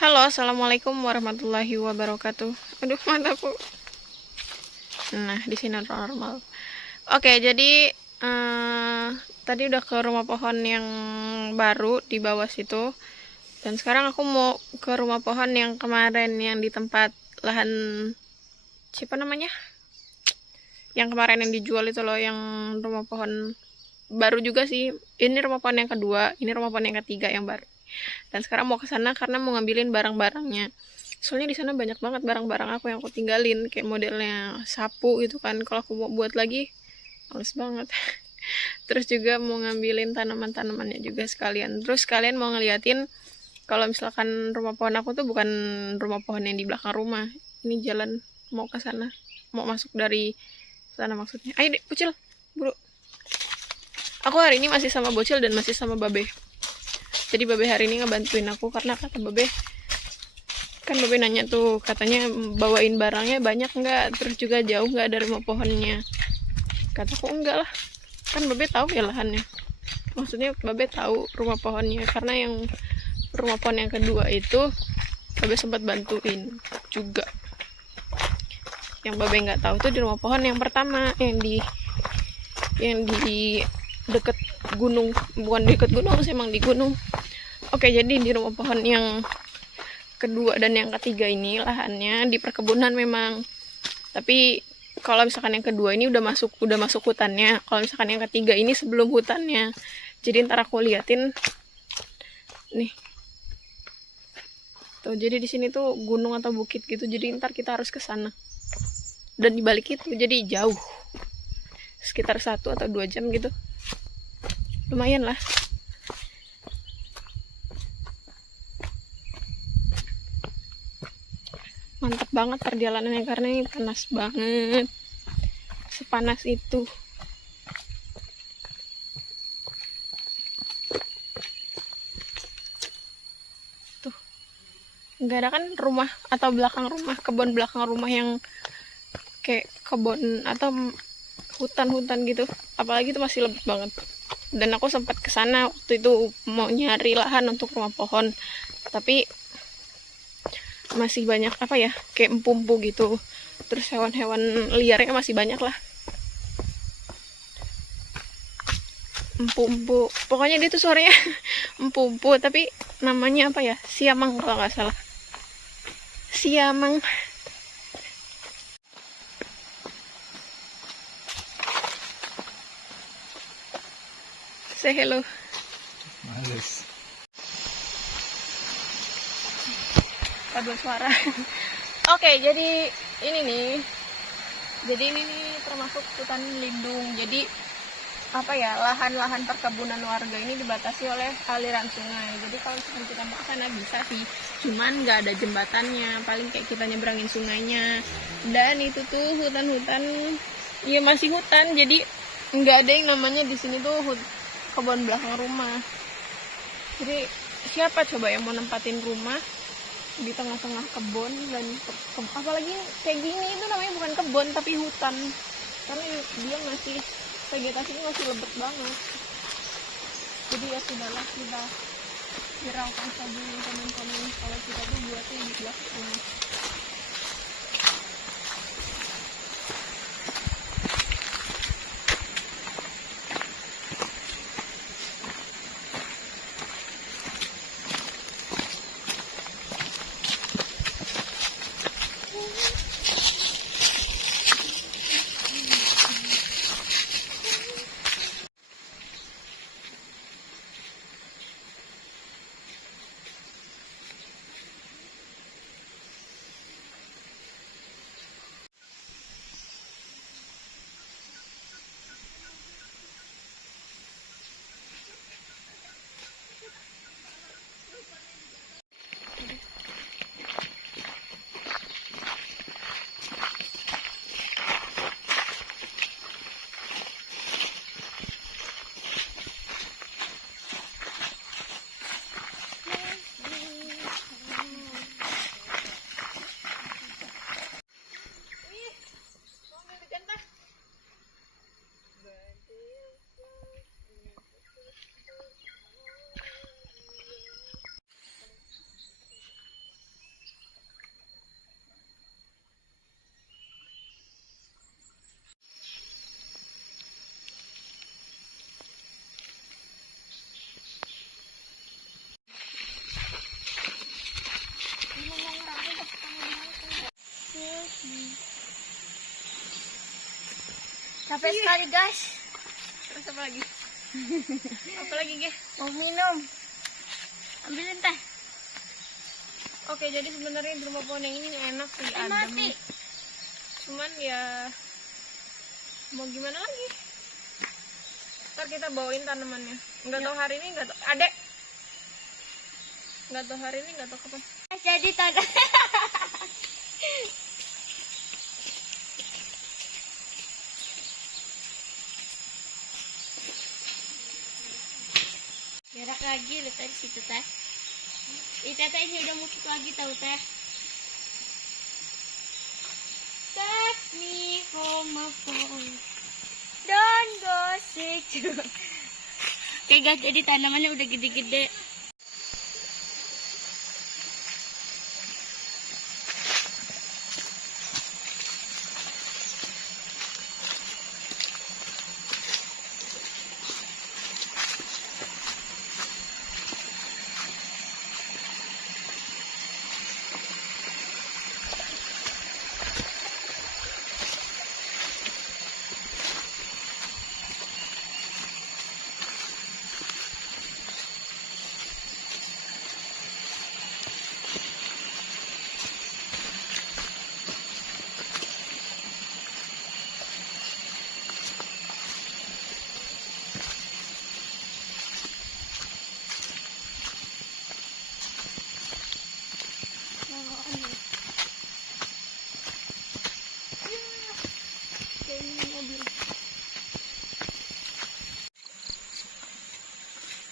Halo, assalamualaikum warahmatullahi wabarakatuh. Aduh, mataku. Nah, di sini normal. Oke, jadi tadi udah ke rumah pohon yang baru di bawah situ. Dan sekarang aku mau ke rumah pohon yang kemarin yang di tempat lahan siapa namanya? Yang kemarin yang dijual itu loh, yang rumah pohon baru juga sih. Ini rumah pohon yang kedua, ini rumah pohon yang ketiga yang baru. Dan sekarang mau ke sana karena mau ngambilin barang-barangnya. Soalnya di sana banyak banget barang-barang aku yang aku tinggalin, kayak modelnya sapu gitu kan. Kalau aku mau buat lagi, males banget. Terus juga mau ngambilin tanaman-tanamannya juga sekalian. Terus kalian mau ngeliatin kalau misalkan rumah pohon aku tuh bukan rumah pohon yang di belakang rumah. Ini jalan mau ke sana, mau masuk dari sana maksudnya. Ayo deh, Bocil, buru. Aku hari ini masih sama Bocil dan masih sama Babe. Jadi Babe hari ini ngebantuin aku karena kata Babe, kan Babe nanya tuh, katanya bawain barangnya banyak nggak, terus juga jauh nggak dari rumah pohonnya. Kataku enggak lah, kan Babe tahu ya lahannya. Maksudnya Babe tahu rumah pohonnya, karena yang rumah pohon yang kedua itu Babe sempat bantuin juga. Yang Babe nggak tahu tuh di rumah pohon yang pertama, yang di deket gunung, bukan deket gunung sih, emang di gunung. Oke, jadi di rumah pohon yang kedua dan yang ketiga ini lahannya di perkebunan memang. Tapi kalau misalkan yang kedua ini udah masuk hutannya. Kalau misalkan yang ketiga ini sebelum hutannya. Jadi ntar aku liatin nih. Tuh, jadi di sini tuh gunung atau bukit gitu. Jadi ntar kita harus ke sana. Dan dibalik itu jadi jauh. Sekitar 1 atau 2 jam gitu. Lumayan lah. Mantap banget perjalanannya karena ini panas banget. Sepanas itu. Tuh. Nggak ada kan rumah atau belakang rumah, kebun belakang rumah yang kayak kebun atau hutan-hutan gitu. Apalagi itu masih lebat banget. Dan aku sempat kesana waktu itu mau nyari lahan untuk rumah pohon. Tapi masih banyak apa ya, kayak empu-empu gitu. Terus hewan-hewan liarnya masih banyak lah. Empu-empu, pokoknya dia tuh suaranya empu-empu, tapi namanya apa ya, siamang kalau nggak salah. Siamang. Say hello. Males. Paduan suara. Oke, jadi ini nih. Jadi ini nih termasuk hutan lindung. Jadi apa ya, lahan-lahan perkebunan warga ini dibatasi oleh aliran sungai. Jadi kalau misalkan kita mau ke sana bisa sih, cuman nggak ada jembatannya. Paling kayak kita nyebrangin sungainya. Dan itu tuh hutan-hutan, ya masih hutan. Jadi nggak ada yang namanya di sini tuh kebun belakang rumah. Jadi siapa coba yang mau nempatin rumah di tengah-tengah kebun, dan apalagi kayak gini, itu namanya bukan kebun tapi hutan, karena dia masih vegetasinya masih lebat banget. Jadi ya sudahlah, kita hiraukan saja teman-teman kalau kita tuh buatnya di belakang. Capek sekali guys. Terus apa lagi? Apa lagi, Ge? Mau minum. Ambilin teh. Oke, jadi sebenarnya di rumah pohon yang ini enak sih, adem. Mati. Cuman ya mau gimana lagi? Ntar kita bawain tanamannya. Nggak tahu hari ini, nggak tahu. Adek. Nggak tahu hari ini, nggak tahu kapan. Jadi tanda. Gerak lagi letak di situ teh. Teh ini udah musik lagi tahu teh. Take me home my phone. Don't go sick. Oke guys, jadi tanamannya udah gede-gede.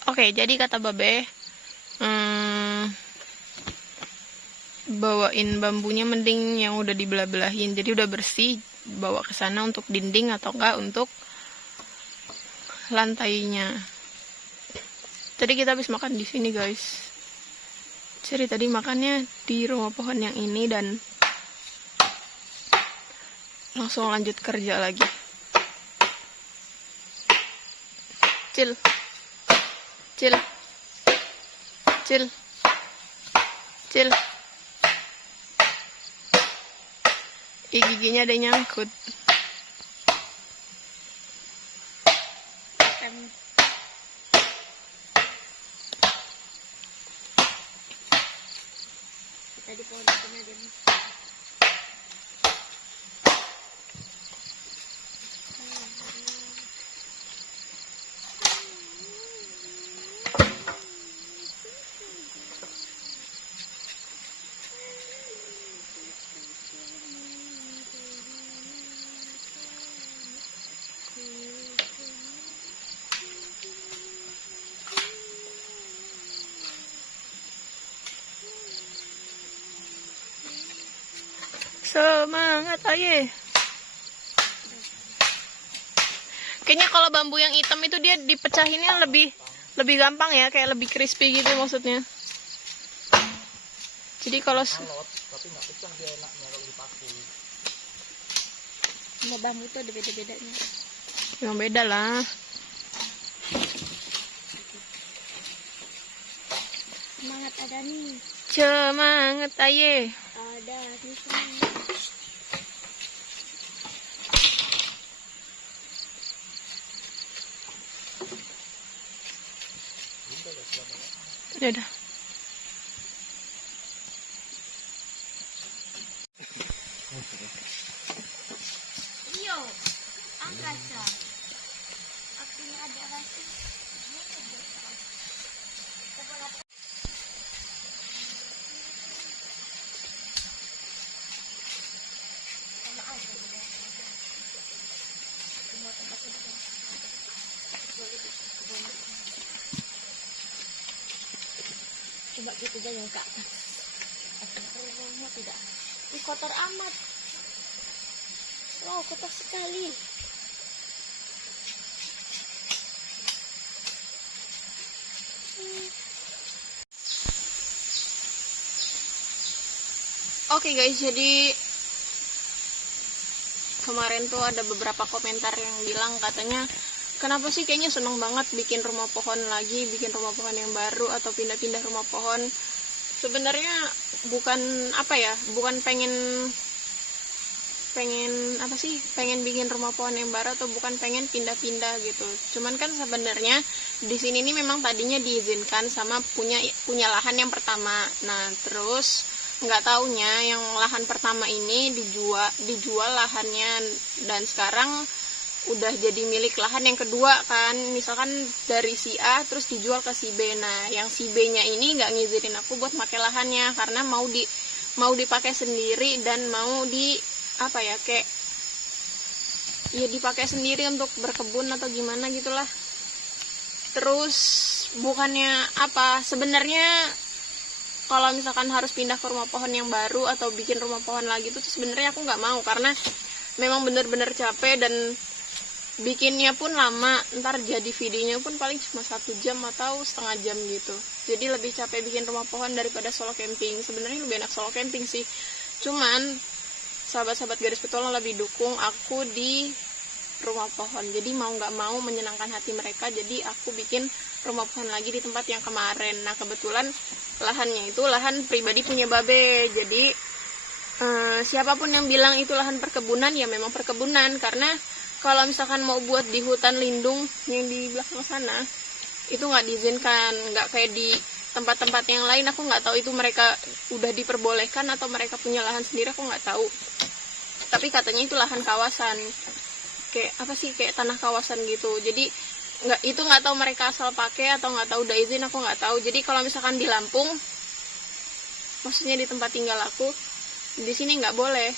Oke, jadi kata Babe, bawain bambunya mending yang udah dibelah-belahin, jadi udah bersih, bawa ke sana untuk dinding atau enggak untuk lantainya. Tadi kita habis makan di sini, guys. Jadi tadi makannya di rumah pohon yang ini dan langsung lanjut kerja lagi. Cil. Cil. Cil. Cil. Giginya ada yang nyangkut. Tadi pohon itu ada nih. Semangat aja. Kayaknya kalau bambu yang hitam itu dia dipecahinnya lebih gampang ya, kayak lebih crispy gitu maksudnya. Jadi kalau tapi nggak pecah dia enaknya kalau dipaku. Semua bambu tuh ada beda-bedanya. yang beda lah. Semangat ada nih. Semangat aja. Ada nih semangat. Udah. Iyo, angkat ya. Akhirnya ada rasa. Coba gitu aja yang ke atas. Rumahnya tidak. Ih, kotor amat. Wow, kotor sekali. Oke guys, jadi kemarin tuh ada beberapa komentar yang bilang katanya kenapa sih kayaknya seneng banget bikin rumah pohon lagi, bikin rumah pohon yang baru atau pindah-pindah rumah pohon. Sebenarnya bukan apa ya, bukan pengen pengen apa sih, pengen bikin rumah pohon yang baru atau bukan pengen pindah-pindah gitu. Cuman kan sebenarnya di sini nih memang tadinya diizinkan sama punya lahan yang pertama. Nah terus nggak taunya yang lahan pertama ini dijual lahannya, dan sekarang udah jadi milik lahan yang kedua kan, misalkan dari si A terus dijual ke si B. Nah yang si B nya ini nggak ngizinin aku buat pakai lahannya karena mau dipakai sendiri dan mau apa ya, kayak ya dipakai sendiri untuk berkebun atau gimana gitulah. Terus bukannya apa, sebenarnya kalau misalkan harus pindah ke rumah pohon yang baru atau bikin rumah pohon lagi tuh sebenarnya aku nggak mau, karena memang bener-bener capek dan bikinnya pun lama. Ntar jadi videonya pun paling cuma 1 jam atau setengah jam gitu. Jadi lebih capek bikin rumah pohon daripada solo camping. Sebenarnya lebih enak solo camping sih, cuman sahabat-sahabat garis petualang lebih dukung aku di rumah pohon. Jadi mau nggak mau menyenangkan hati mereka, jadi aku bikin rumah pohon lagi di tempat yang kemarin. Nah kebetulan lahannya itu lahan pribadi punya Babe. Jadi siapapun yang bilang itu lahan perkebunan, ya memang perkebunan. Karena kalau misalkan mau buat di hutan lindung yang di belakang sana, itu nggak diizinkan. Nggak kayak di tempat-tempat yang lain, aku nggak tahu itu mereka udah diperbolehkan atau mereka punya lahan sendiri, aku nggak tahu. Tapi katanya itu lahan kawasan, kayak apa sih, kayak tanah kawasan gitu. Jadi nggak tahu mereka asal pakai atau nggak tahu udah izin, aku nggak tahu. Jadi kalau misalkan di Lampung, maksudnya di tempat tinggal aku, di sini nggak boleh.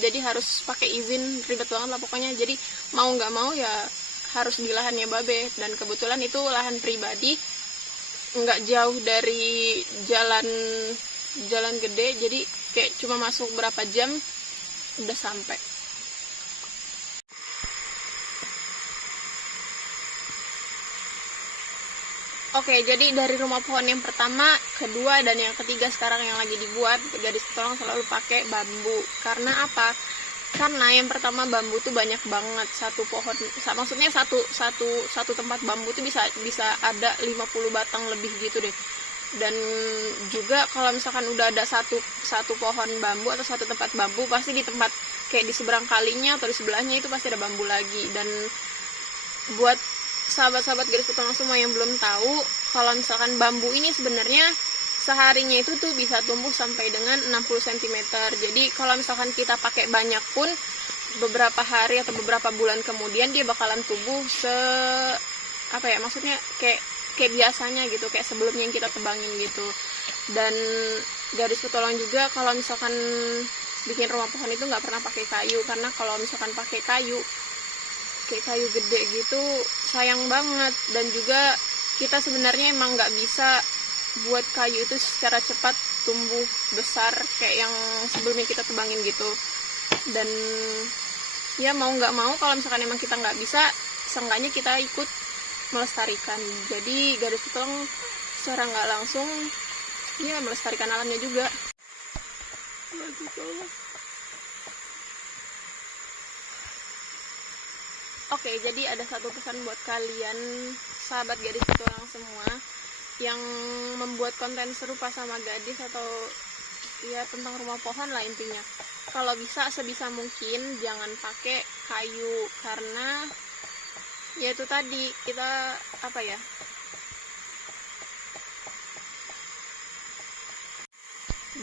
Jadi harus pakai izin, ribet banget lah pokoknya. Jadi mau nggak mau ya harus di lahannya Babe. Dan kebetulan itu lahan pribadi, nggak jauh dari jalan gede, jadi kayak cuma masuk berapa jam udah sampai. Oke, jadi dari rumah pohon yang pertama, kedua, dan yang ketiga sekarang yang lagi dibuat, garis petualang selalu pakai bambu. Karena apa? Karena yang pertama bambu tuh banyak banget, satu pohon, maksudnya satu tempat bambu tuh bisa ada 50 batang lebih gitu deh. Dan juga kalau misalkan udah ada satu pohon bambu atau satu tempat bambu, pasti di tempat kayak di seberang kalinya atau di sebelahnya itu pasti ada bambu lagi. Dan buat sahabat-sahabat garis petualang semua yang belum tahu, kalau misalkan bambu ini sebenarnya seharinya itu tuh bisa tumbuh sampai dengan 60 cm. Jadi kalau misalkan kita pakai banyak pun, beberapa hari atau beberapa bulan kemudian dia bakalan tumbuh maksudnya kayak biasanya gitu, kayak sebelumnya yang kita tebangin gitu. Dan garis petualang juga kalau misalkan bikin rumah pohon itu nggak pernah pakai kayu, karena kalau misalkan pakai kayu kayak kayu gede gitu sayang banget. Dan juga kita sebenarnya emang nggak bisa buat kayu itu secara cepat tumbuh besar kayak yang sebelumnya kita tebangin gitu. Dan ya mau nggak mau, kalau misalkan emang kita nggak bisa, seenggaknya kita ikut melestarikan. Jadi garis petualang secara nggak langsung ya melestarikan alamnya juga. Oke, jadi ada satu pesan buat kalian sahabat garis petualang semua yang membuat konten serupa sama gadis atau ya tentang rumah pohon lah intinya. Kalau bisa, sebisa mungkin jangan pakai kayu, karena ya itu tadi, kita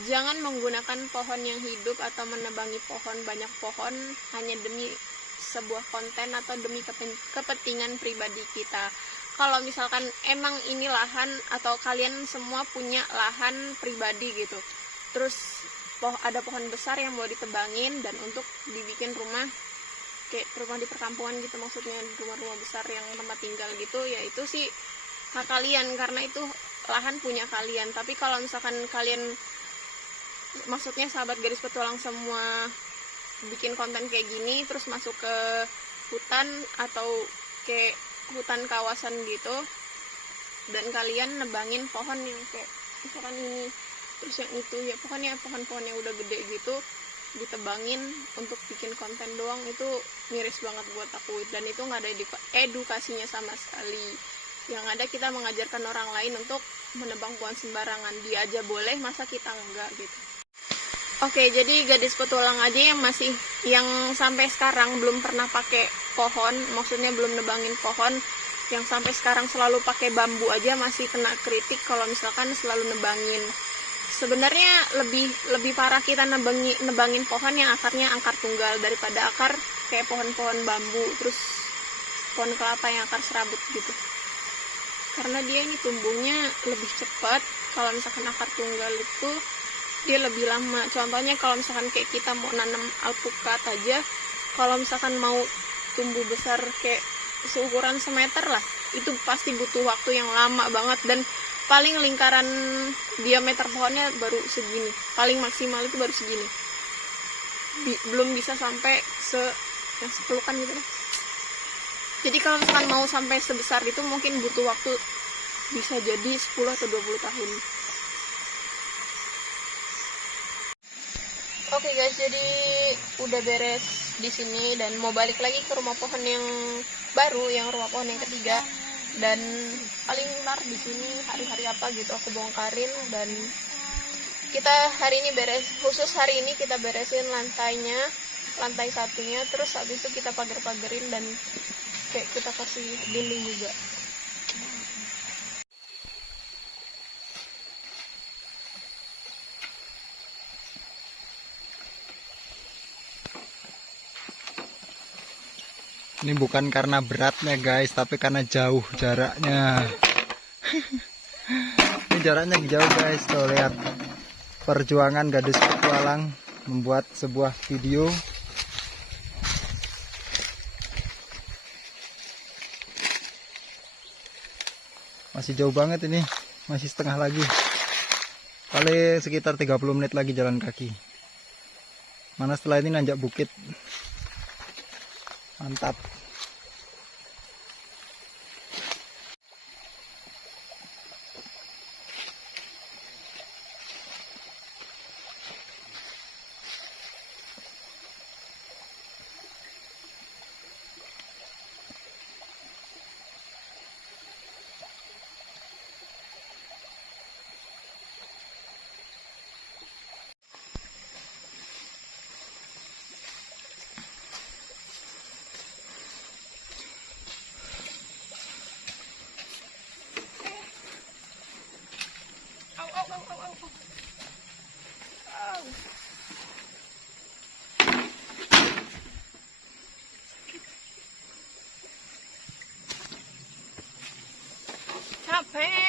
jangan menggunakan pohon yang hidup atau menebangi banyak pohon hanya demi sebuah konten atau demi kepentingan pribadi kita. Kalau misalkan emang ini lahan atau kalian semua punya lahan pribadi gitu, terus ada pohon besar yang mau ditebangin dan untuk dibikin rumah, kayak rumah di perkampungan gitu, maksudnya rumah-rumah besar yang tempat tinggal gitu, ya itu sih hak kalian karena itu lahan punya kalian. Tapi kalau misalkan kalian, maksudnya sahabat garis petualang semua, bikin konten kayak gini terus masuk ke hutan atau kayak hutan kawasan gitu, dan kalian nebangin pohon yang kayak misalkan ini terus yang itu, ya pokoknya pohon-pohon yang udah gede gitu ditebangin untuk bikin konten doang, itu miris banget buat aku. Dan itu nggak ada edukasinya sama sekali. Yang ada kita mengajarkan orang lain untuk menebang pohon sembarangan. Dia aja boleh, masa kita enggak gitu. Oke, jadi gadis petualang aja yang sampai sekarang belum pernah pakai pohon, maksudnya belum nebangin pohon, yang sampai sekarang selalu pakai bambu aja masih kena kritik kalau misalkan selalu nebangin. Sebenarnya lebih parah kita nebangin pohon yang akarnya akar tunggal daripada akar kayak pohon-pohon bambu, terus pohon kelapa yang akar serabut gitu. Karena dia ini tumbuhnya lebih cepat. Kalau misalkan akar tunggal itu dia lebih lama. Contohnya kalau misalkan kayak kita mau nanam alpukat aja, kalau misalkan mau tumbuh besar kayak seukuran semeter lah, itu pasti butuh waktu yang lama banget, dan paling lingkaran diameter pohonnya baru segini, paling maksimal itu baru segini, belum bisa sampai yang sepelukan gitu lah. Jadi kalau misalkan mau sampai sebesar itu mungkin butuh waktu bisa jadi 10 atau 20 tahun. Oke guys, jadi udah beres di sini dan mau balik lagi ke rumah pohon yang baru, yang rumah pohon yang ketiga. Dan paling ntar di sini hari-hari apa gitu aku bongkarin, dan kita hari ini khusus hari ini kita beresin lantai satunya, terus habis itu kita pagar-pagarin dan kayak kita kasih dinding juga. Ini bukan karena beratnya guys, tapi karena jauh jaraknya. Ini jaraknya jauh guys. Tuh lihat perjuangan gadis petualang membuat sebuah video. Masih jauh banget ini, masih setengah lagi. Paling sekitar 30 menit lagi jalan kaki. Mana setelah ini nanjak bukit. Mantap. Capek.